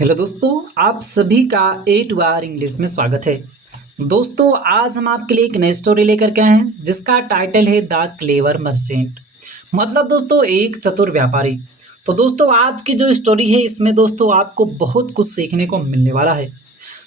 Hello दोस्तों, आप सभी का ए टू आर इंग्लिश में स्वागत है। दोस्तों, आज हम आपके लिए एक नई स्टोरी लेकर के आए हैं जिसका टाइटल है द क्लेवर मर्चेंट। मतलब दोस्तों एक चतुर व्यापारी। तो दोस्तों आज की जो स्टोरी है इसमें दोस्तों आपको बहुत कुछ सीखने को मिलने वाला है।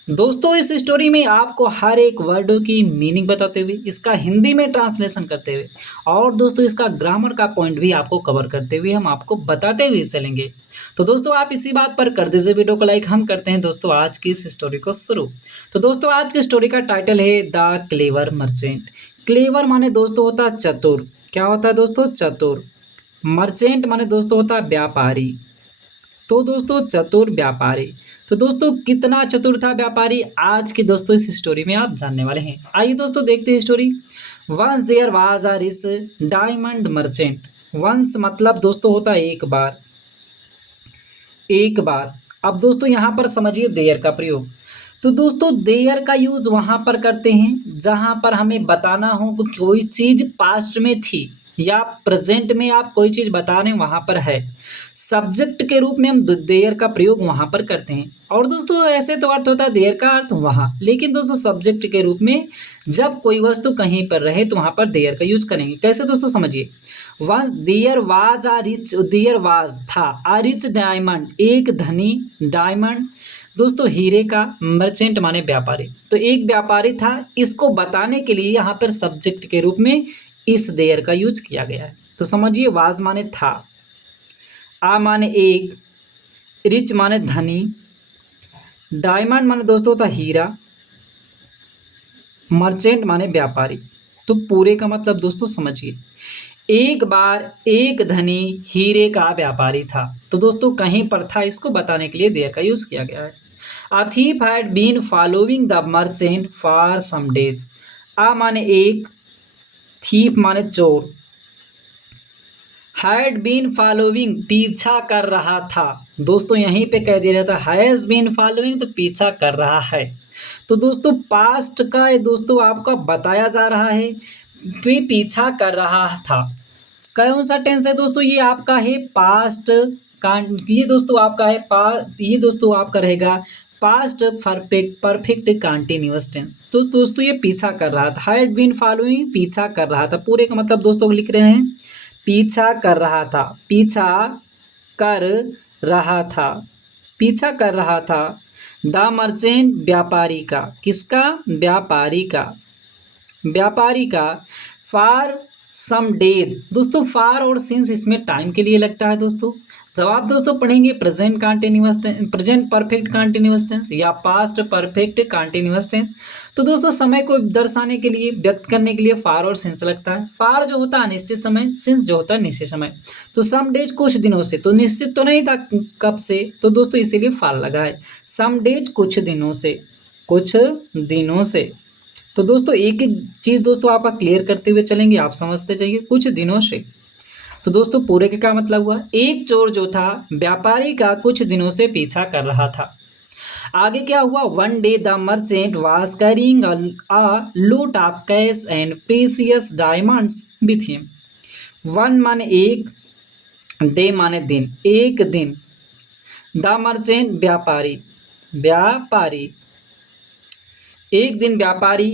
दोस्तों इस स्टोरी में आपको हर एक वर्ड की मीनिंग बताते हुए इसका हिंदी में ट्रांसलेशन करते हुए और दोस्तों इसका ग्रामर का पॉइंट भी आपको कवर करते हुए हम आपको बताते हुए चलेंगे। तो दोस्तों आप इसी बात पर कर दीजिए वीडियो को लाइक। हम करते हैं दोस्तों आज की इस स्टोरी को शुरू। तो दोस्तों आज की स्टोरी का टाइटल है द क्लेवर मर्चेंट। क्लेवर माने दोस्तों होता है चतुर। क्या होता है दोस्तों? चतुर। मर्चेंट माने दोस्तों होता है व्यापारी। तो दोस्तों चतुर व्यापारी। तो दोस्तों कितना चतुर था व्यापारी, आज की दोस्तों इस स्टोरी में आप जानने वाले हैं। आइए दोस्तों देखते हैं story. Once there was a rich diamond merchant. Once मतलब दोस्तों होता है एक बार। एक बार। अब दोस्तों यहाँ पर समझिए देयर का प्रयोग। तो दोस्तों देयर का यूज वहां पर करते हैं जहां पर हमें बताना हो कि कोई चीज पास्ट में थी या प्रेजेंट में आप कोई चीज बता रहे हैं वहां पर है। सब्जेक्ट के रूप में हम देयर का प्रयोग वहां पर करते हैं। और दोस्तों ऐसे तो अर्थ होता है देयर का अर्थ वहां, लेकिन दोस्तों सब्जेक्ट के रूप में जब कोई वस्तु कहीं पर रहे तो वहां पर देयर का यूज करेंगे। कैसे दोस्तों समझिए। Once there was a rich, there was था अ रिच डायमंड, एक धनी डायमंड दोस्तों हीरे का, मर्चेंट माने व्यापारी। तो एक व्यापारी था, इसको बताने के लिए यहाँ पर सब्जेक्ट के रूप में इस देयर का यूज किया गया है। तो समझिए वाज माने था, आ माने एक, रिच माने धनी, डायमंड माने दोस्तों था हीरा, मर्चेंट माने व्यापारी। तो पूरे का मतलब दोस्तों समझिए। एक बार एक धनी हीरे का व्यापारी था। तो दोस्तों कहीं पर था, इसको बताने के लिए देयर का यूज किया गया है। A thief had been following the merchant for some days. आ माने एक, थीफ माने चोर, हैड बीन फॉलोइंग पीछा कर रहा था। दोस्तों यहीं पे कह दिया जाता है हैज बीन फॉलोइंग, तो पीछा कर रहा है। तो दोस्तों पास्ट का ये दोस्तों आपका बताया जा रहा है कि पीछा कर रहा था। कौन सा टेंस है दोस्तों? ये आपका है पास्ट का। ये दोस्तों आपका है ये दोस्तों आपका रहेगा past perfect perfect continuous tense. तो दोस्तों ये पीछा कर रहा था, हैड बीन फॉलोइंग पीछा कर रहा था। पूरे का मतलब दोस्तों लिख रहे हैं पीछा कर रहा था, पीछा कर रहा था, पीछा कर रहा था। द मर्चेंट व्यापारी का, किसका? व्यापारी का, व्यापारी का। फार सम डेज दोस्तों फार और सिंस इसमें टाइम के लिए लगता है दोस्तों। जब आप दोस्तों पढ़ेंगे present continuous tense, present perfect continuous tense या पास्ट परफेक्ट कंटिन्यूअस टेंस, तो दोस्तों समय को दर्शाने के लिए व्यक्त करने के लिए फार और सिंस लगता है। फार जो होता है अनिश्चित समय, सिंस जो होता है निश्चित समय। तो सम डेज कुछ दिनों से, तो निश्चित तो नहीं था कब से, तो दोस्तों इसीलिए फार लगा है। सम डेज कुछ दिनों से, कुछ दिनों से। तो दोस्तों एक एक चीज दोस्तों आपका क्लियर करते हुए चलेंगे, आप समझते जाइए कुछ दिनों से। तो दोस्तों पूरे का क्या मतलब हुआ? एक चोर जो था व्यापारी का कुछ दिनों से पीछा कर रहा था। आगे क्या हुआ? One day the merchant was carrying a lot of cash and precious diamonds with him. One माने एक, डे माने दिन, एक दिन। द मर्चेंट व्यापारी, व्यापारी। एक दिन व्यापारी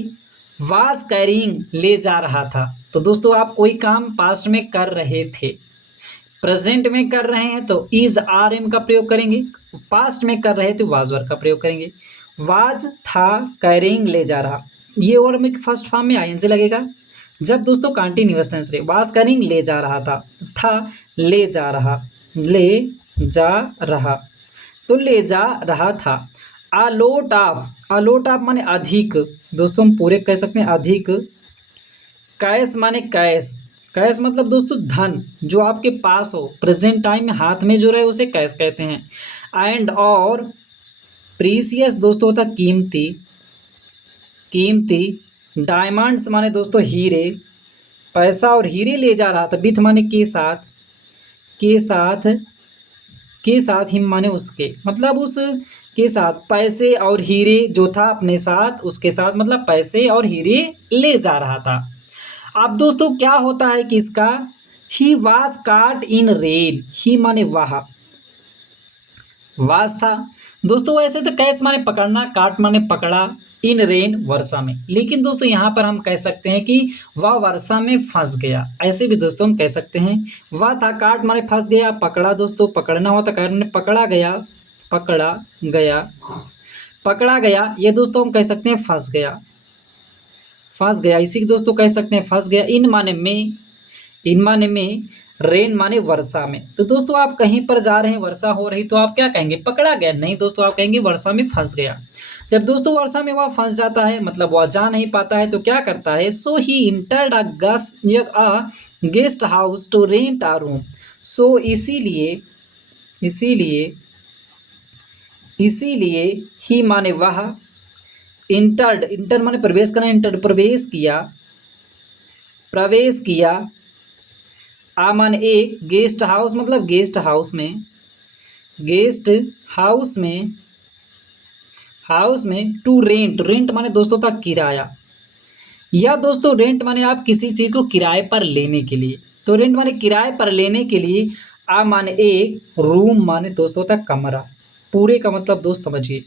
वाज कैरिंग ले जा रहा था। तो दोस्तों आप कोई काम पास्ट में कर रहे थे, प्रेजेंट में कर रहे हैं तो इज आर एम का प्रयोग करेंगे, पास्ट में कर रहे थे वाज वर्ग का प्रयोग करेंगे। वाज था, कैरिंग ले जा रहा, ये और में फर्स्ट फॉर्म में आईएनजी लगेगा जब दोस्तों कंटिन्यूअस टेंस रहे। वाज कैरिंग ले जा रहा था ले जा रहा, ले जा रहा, तो ले जा रहा था। अलोट ऑफ माने अधिक, दोस्तों हम पूरे कह सकते हैं अधिक। कैश माने कैश, कैश मतलब दोस्तों धन जो आपके पास हो, प्रेजेंट टाइम में हाथ में जो रहे उसे कैश कहते हैं। एंड और प्रीसियस दोस्तों होता कीमती, कीमती। डायमंड्स माने दोस्तों हीरे, पैसा और हीरे ले जा रहा था। विथ माने के साथ, के साथ, के साथ, हिम माने उसके, मतलब उस के साथ पैसे और हीरे जो था अपने साथ, उसके साथ मतलब पैसे और हीरे ले जा रहा था। अब दोस्तों क्या होता है कि इसका ही वाज काट इन रेन, ही माने वह, वास था। दोस्तों वैसे तो कैच माने पकड़ना, काट माने पकड़ा, इन रेन वर्षा में, लेकिन दोस्तों यहाँ पर हम कह सकते हैं कि वह वर्षा में फंस गया, ऐसे भी दोस्तों हम कह सकते हैं। वह था, काट माने फंस गया, पकड़ा दोस्तों पकड़ना होता, कारण पकड़ा गया, पकड़ा गया, पकड़ा गया, ये दोस्तों हम कह सकते हैं फंस गया, फंस गया, इसी को दोस्तों कह सकते हैं फंस गया। इन माने में, इन माने में, रेन माने वर्षा में। तो दोस्तों आप कहीं पर जा रहे हैं, वर्षा हो रही, तो आप क्या कहेंगे, पकड़ा गया? नहीं दोस्तों, आप कहेंगे वर्षा में फंस गया। जब दोस्तों वर्षा में वह फंस जाता है, मतलब वह जा नहीं पाता है, तो क्या करता है, so he entered a guest house to rent a room. So इसीलिए, इसीलिए, इसीलिए ही माने वह, इंटर्ड, इंटर माने प्रवेश करना, इंटर प्रवेश किया, प्रवेश किया, आ माने एक, गेस्ट हाउस मतलब गेस्ट हाउस में, गेस्ट हाउस में, हाउस में, टू रेंट, रेंट माने दोस्तों था किराया, या दोस्तों रेंट माने आप किसी चीज़ को किराए पर लेने के लिए, तो रेंट माने किराए पर लेने के लिए, आ माने एक, रूम माने दोस्तों था कमरा, पूरे का मतलब दोस्त समझिए।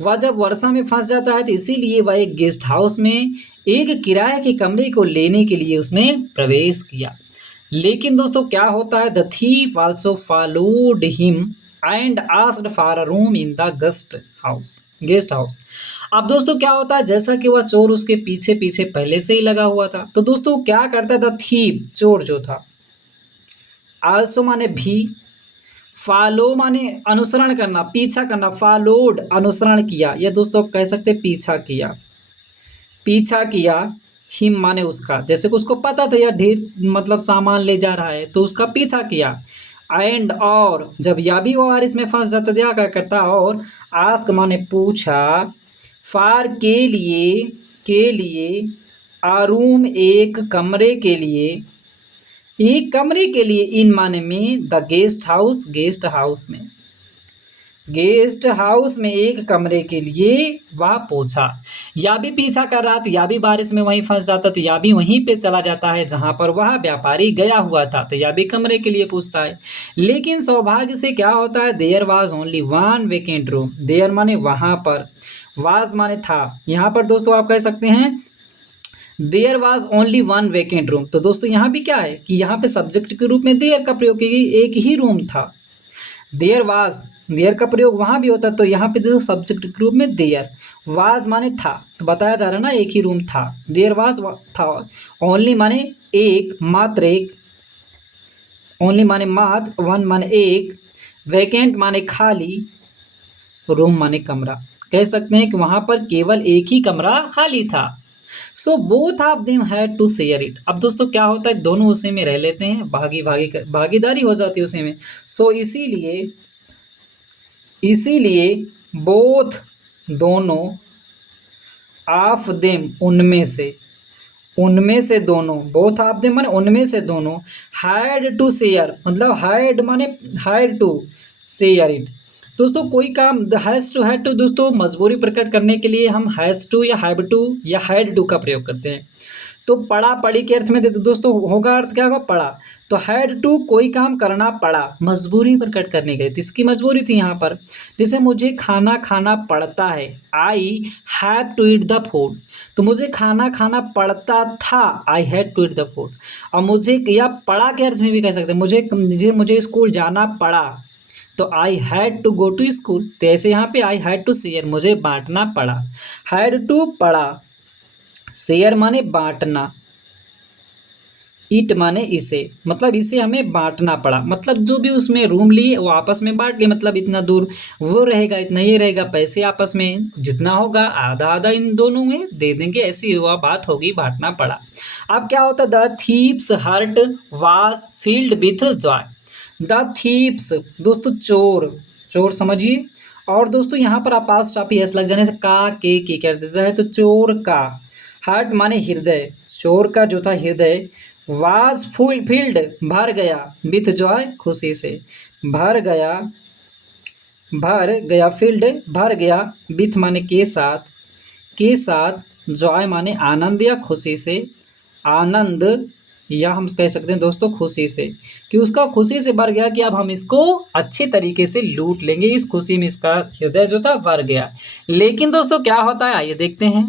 वह जब वर्षा में फंस जाता है तो इसीलिए वह एक गेस्ट हाउस में एक किराए के कमरे को लेने के लिए उसमें प्रवेश किया। लेकिन दोस्तों क्या होता है, the thief also followed him and asked for a room in the guest house, guest house. अब दोस्तों क्या होता है, जैसा कि वह चोर उसके पीछे पीछे पहले से ही लगा हुआ था, तो दोस्तों क्या करता था, थीफ चोर जो था, आल्सो माने भी, फॉलो माने अनुसरण करना, पीछा करना, फॉलोड अनुसरण किया, या दोस्तों आप कह सकते हैं पीछा किया, पीछा किया, हिम माने उसका, जैसे कि उसको पता था यह ढेर मतलब सामान ले जा रहा है, तो उसका पीछा किया। एंड और, जब या भी वो और इसमें फंस जाता था क्या करता, और आस्क माने पूछा, फार के लिए, आ रूम एक कमरे के लिए, एक कमरे के लिए, इन माने में, the guest house, guest house में, गेस्ट हाउस में एक कमरे के लिए वह पूछा। या भी पीछा कर रहा था, या भी बारिश में वहीं फंस जाता था, या भी वहीं पे चला जाता है जहां पर वह व्यापारी गया हुआ था, तो या भी कमरे के लिए पूछता है। लेकिन सौभाग्य से क्या होता है, there was only one vacant room, there माने वहां पर, वाज माने था, यहाँ पर दोस्तों आप कह सकते हैं there was only one vacant room. तो दोस्तों यहाँ भी क्या है कि यहाँ पे सब्जेक्ट के रूप में देयर का प्रयोग किया, एक ही रूम था, देयर वाज, देयर का प्रयोग वहाँ भी होता है, तो यहाँ पे देखो सब्जेक्ट के रूप में देयर, वाज माने था, तो बताया जा रहा है ना एक ही रूम था, देयर वाज था, ओनली माने एक, मात्र एक, ओनली माने मात्र, वन माने एक, वैकेंट माने खाली, रूम माने कमरा। कह सकते हैं कि वहाँ पर केवल एक ही कमरा खाली था। So both of them had to share it. अब दोस्तों क्या होता है, दोनों उसी में रह लेते हैं, भागीदारी हो जाती है उसी में। सो इसीलिए, इसीलिए बोथ, दोनों, ऑफ देम उनमें से, उनमें से दोनों, बोथ ऑफ देम माने उनमें से दोनों, हैड टू शेयर मतलब हैड माने हैड टू शेयर इट। दोस्तों कोई काम हैज़ टू, हैड टू दोस्तों मजबूरी प्रकट करने के लिए हम हैज़ टू या हैव टू या हैड टू का प्रयोग करते हैं। तो पड़ा पड़ी के अर्थ में तो दोस्तों होगा, अर्थ क्या होगा, पड़ा। तो हैड टू कोई काम करना पड़ा, मजबूरी प्रकट करने के लिए, तो इसकी मजबूरी थी यहाँ पर। जैसे मुझे खाना खाना पड़ता है, I have to eat the food, तो मुझे खाना खाना पड़ता था, I had to eat the food. और मुझे, या पड़ा के अर्थ में भी कह सकते हैं, मुझे स्कूल जाना पड़ा, तो I had to go to school. तो ऐसे यहाँ पे आई हैड टू शेयर, मुझे बांटना पड़ा, हैड टू पड़ा, शेयर माने बांटना, ईट माने इसे, मतलब इसे हमें बांटना पड़ा, मतलब जो भी उसमें रूम लिए वो आपस में बांट लिए, मतलब इतना दूर वो रहेगा, इतना ये रहेगा, पैसे आपस में जितना होगा आधा आधा इन दोनों में दे देंगे, ऐसी हुआ बात होगी, बांटना पड़ा। अब क्या होता, the thieves heart was field with Joy. The thieves दोस्तों चोर, चोर समझिए। और दोस्तों यहाँ पर आपास टापी एस लग जाने से का के कर देता है, तो चोर का, हार्ट माने हृदय, चोर का जो था हृदय, वाज फुल फील्ड भर गया, विथ जॉय खुशी से, भर गया, भर गया, फील्ड भर गया, विथ माने के साथ, के साथ, जॉय माने आनंद या खुशी से, आनंद या हम कह सकते हैं दोस्तों खुशी से, कि उसका खुशी से भर गया कि अब हम इसको अच्छे तरीके से लूट लेंगे। इस खुशी में इसका हृदय जो था भर गया। लेकिन दोस्तों क्या होता है, आइए देखते हैं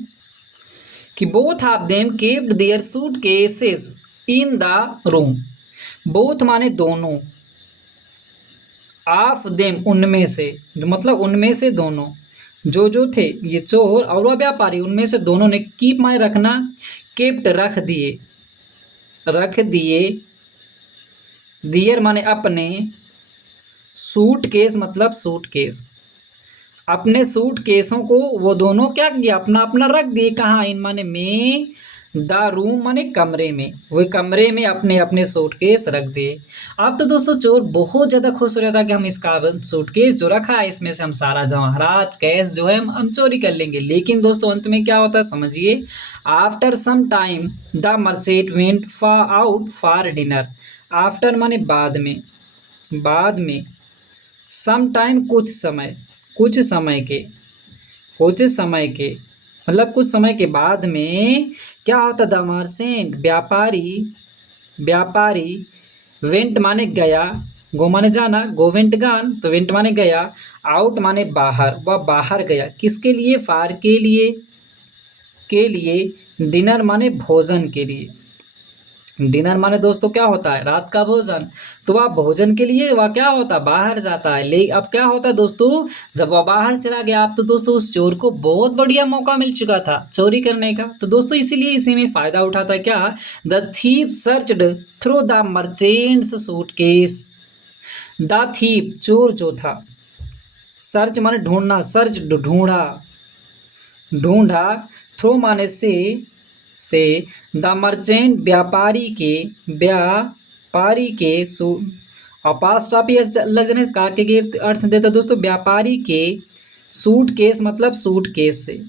कि both of them kept their suitcases in the room. Both माने दोनों, ऑफ देम उनमें से, मतलब उनमें से दोनों, जो थे ये चोर और वह व्यापारी, उनमें से दोनों ने कीप माने रखना, केप्ट रख दिए, दियर माने अपने, सूटकेस मतलब सूटकेस, अपने सूटकेसों को वो दोनों क्या किया, अपना अपना रख दिए। कहाँ, इन माने में, द रूम माने कमरे में, वो कमरे में अपने अपने सूटकेस रख दिए। अब तो दोस्तों चोर बहुत ज़्यादा खुश हो रहा था कि हम इसका सूटकेस जो रखा है इसमें से हम सारा जवाहरात कैश जो है हम चोरी कर लेंगे। लेकिन दोस्तों अंत में क्या होता है समझिए, after some time the merchant went out for dinner. After माने बाद में, सम टाइम कुछ समय, कुछ समय के मतलब कुछ समय के बाद में क्या होता, द मर्चेंट व्यापारी वेंट माने गया, गो माने जाना, गो वेंट गान, तो वेंट माने गया, आउट माने बाहर, वह बाहर गया, किसके लिए, फार के लिए, डिनर माने भोजन के लिए। डिनर माने दोस्तों क्या होता है, रात का भोजन, तो वह भोजन के लिए वह क्या होता है, बाहर जाता है। ले अब क्या होता है दोस्तों, जब वह बाहर चला गया, अब तो दोस्तों उस चोर को बहुत बढ़िया मौका मिल चुका था चोरी करने का। तो दोस्तों इसीलिए इसी में फ़ायदा उठाता है क्या, the thief searched through the merchants suitcase. The thief चोर जो था, सर्च माने ढूंढना, सर्च ढूंढा, थ्रू माने से, द मर्चेंट व्यापारी के अपास्ट्रॉफी लग जाने का के अर्थ देता दोस्तों, व्यापारी के सूटकेस मतलब सूटकेस से,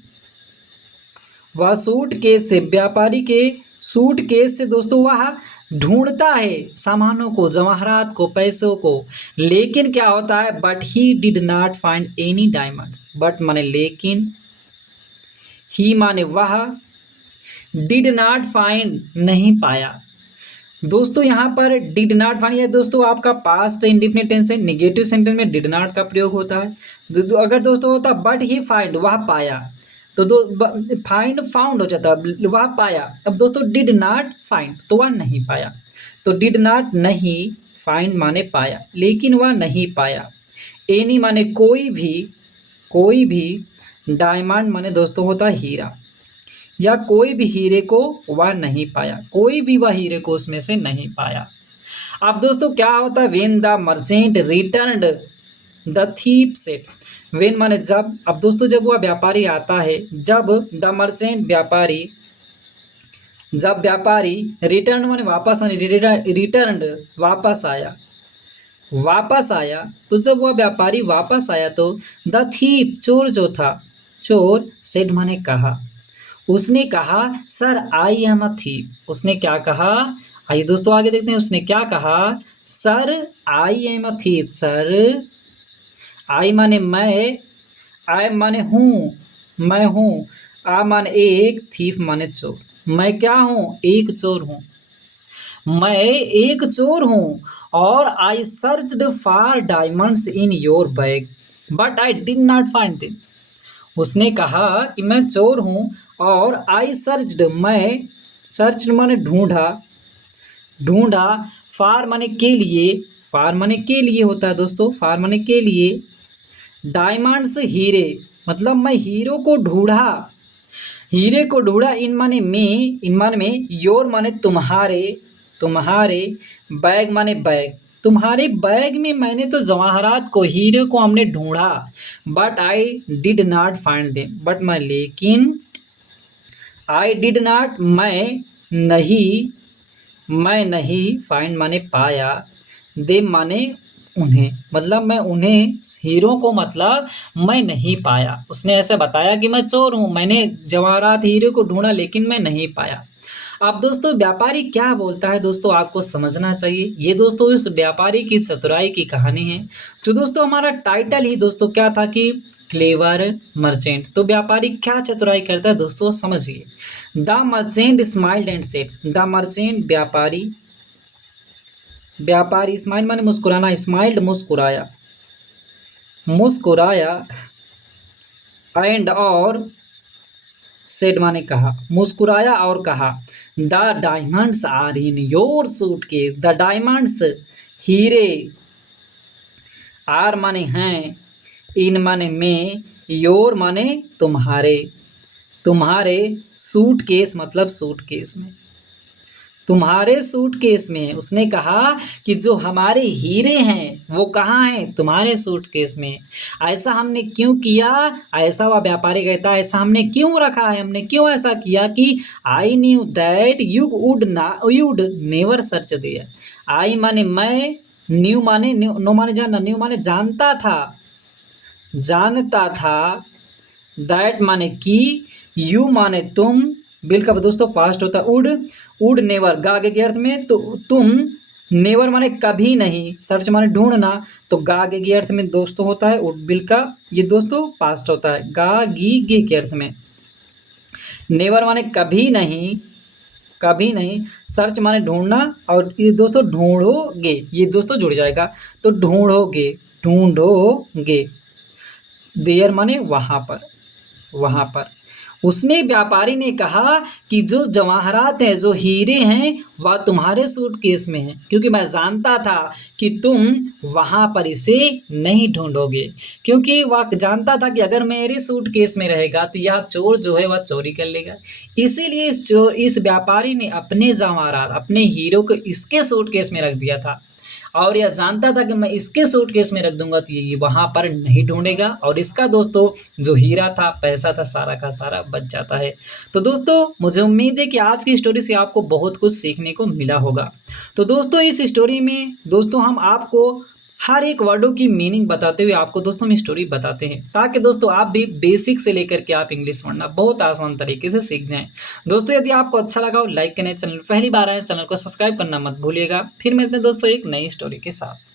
वह सूटकेस से, व्यापारी के सूटकेस से दोस्तों वह ढूंढता है सामानों को, जवाहरात को, पैसों को। लेकिन क्या होता है, but he did not find any diamonds. But माने लेकिन, ही माने वह, डिड नॉट फाइंड नहीं पाया। दोस्तों यहाँ पर डिड नॉट फाइंड, ये दोस्तों आपका पास्ट इंडिफिनिट टेंस है, नेगेटिव सेंटेंस में डिड नॉट का प्रयोग होता है। अगर दोस्तों होता बट ही फाइंड, वह पाया, तो फाइंड फाउंड हो जाता, वह पाया। अब दोस्तों डिड नॉट फाइंड तो वह नहीं पाया, तो डिड नॉट नहीं, फाइंड माने पाया, लेकिन वह नहीं पाया। एनी माने कोई भी, डायमंड माने दोस्तों होता है हीरा, या कोई भी हीरे को वह नहीं पाया, कोई भी वह हीरे को उसमें से नहीं पाया। अब दोस्तों क्या होता है, when the merchant returned the thief said. When माने जब, अब दोस्तों जब वह व्यापारी आता है, जब द मर्चेंट जब व्यापारी रिटर्न माने वापस आने, रिटर्न्ड वापस आया, तो जब वह व्यापारी वापस आया तो द थीप चोर जो था, चोर सेड माने कहा, उसने कहा sir I am a thief. उसने क्या कहा, आइए दोस्तों आगे देखते हैं, उसने क्या कहा, sir I am a thief. Sir, I माने मैं, आई माने हूँ, मैं हूँ, आ माने एक, थीफ माने चोर। मैं क्या हूँ, एक चोर हूँ, मैं एक चोर हूँ। और I searched for diamonds in your bag but I did not find them. उसने कहा कि मैं चोर हूँ, और आई सर्च्ड, मैं, सर्च माने ढूंढा, फार माने के लिए, फार माने के लिए होता है दोस्तों, फार माने के लिए, डायमंड्स हीरे, मतलब मैं हीरो को ढूंढा, हीरे को ढूंढा, इन माने में, योर माने तुम्हारे, बैग माने बैग, तुम्हारे बैग में मैंने तो जवाहरात को, हीरे को हमने ढूंढा, but I did not find them. But मैं, लेकिन, आई डिड नॉट मैं नहीं, फाइंड माने पाया, देम माने उन्हें, मतलब मैं उन्हें, हीरो को मतलब मैं नहीं पाया। उसने ऐसे बताया कि मैं चोर हूँ, मैंने जवाहरात हीरे को ढूंढा लेकिन मैं नहीं पाया। अब दोस्तों व्यापारी क्या बोलता है दोस्तों आपको समझना चाहिए। ये दोस्तों इस व्यापारी की चतुराई की कहानी है, जो दोस्तों हमारा टाइटल ही दोस्तों क्या था कि क्लेवर मर्चेंट। तो व्यापारी क्या चतुराई करता है दोस्तों, समझिए। The merchant smiled and said, the merchant व्यापारी, व्यापारी स्माइल माने मुस्कुराना, स्माइल्ड मुस्कुराया, मुस्कुराया, एंड और सेड माने कहा, मुस्कुराया और कहा, the diamonds are in your suitcase, the diamonds हीरे, आर माने हैं, इन माने में, योर माने तुम्हारे, तुम्हारे सूटकेस मतलब सूटकेस में, तुम्हारे सूटकेस में। उसने कहा कि जो हमारे हीरे हैं वो कहाँ हैं, तुम्हारे सूटकेस में। ऐसा हमने क्यों किया, ऐसा वह व्यापारी कहता है, ऐसा हमने क्यों रखा है, हमने क्यों ऐसा किया कि I knew that you would never search there. I माने मैं, न्यू माने नो माने जानना, न्यू माने जानता था, जानता था, दैट माने कि, यू माने तुम, बिल का दोस्तों फास्ट होता है वुड नेवर, गा आगे के अर्थ में, तो तुम, नेवर माने कभी नहीं, सर्च माने ढूंढना, तो गा आगे के अर्थ में दोस्तों होता है वुड, बिल का ये दोस्तों पास्ट होता है, गा गी गे के अर्थ में। नेवर माने कभी नहीं, कभी नहीं, सर्च माने ढूंढना, और ये दोस्तों ढूंढोगे, ये दोस्तों जुड़ जाएगा, तो ढूंढोगे, ढूंढोगे, देयर माने वहाँ पर, वहाँ पर। उसने, व्यापारी ने कहा कि जो जवाहरात हैं, जो हीरे हैं, वह तुम्हारे सूटकेस में हैं, क्योंकि मैं जानता था कि तुम वहाँ पर इसे नहीं ढूंढोगे, क्योंकि वह जानता था कि अगर मेरे सूटकेस में रहेगा तो यह चोर जो है वह चोरी कर लेगा। इसीलिए इस व्यापारी ने अपने जवाहरात, अपने हीरो को इसके सूटकेस में रख दिया था, और यह जानता था कि मैं इसके सूटकेस में रख दूंगा तो ये वहाँ पर नहीं ढूंढेगा, और इसका दोस्तों जो हीरा था, पैसा था, सारा का सारा बच जाता है। तो दोस्तों मुझे उम्मीद है कि आज की स्टोरी से आपको बहुत कुछ सीखने को मिला होगा। तो दोस्तों इस स्टोरी में दोस्तों हम आपको हर एक वर्डों की मीनिंग बताते हुए आपको दोस्तों हम स्टोरी बताते हैं, ताकि दोस्तों आप भी बेसिक से लेकर के आप इंग्लिश पढ़ना बहुत आसान तरीके से सीख जाएं। दोस्तों यदि आपको अच्छा लगा हो लाइक करें, चैनल पहली बार आए चैनल को सब्सक्राइब करना मत भूलिएगा। फिर मिलते हैं दोस्तों एक नई स्टोरी के साथ।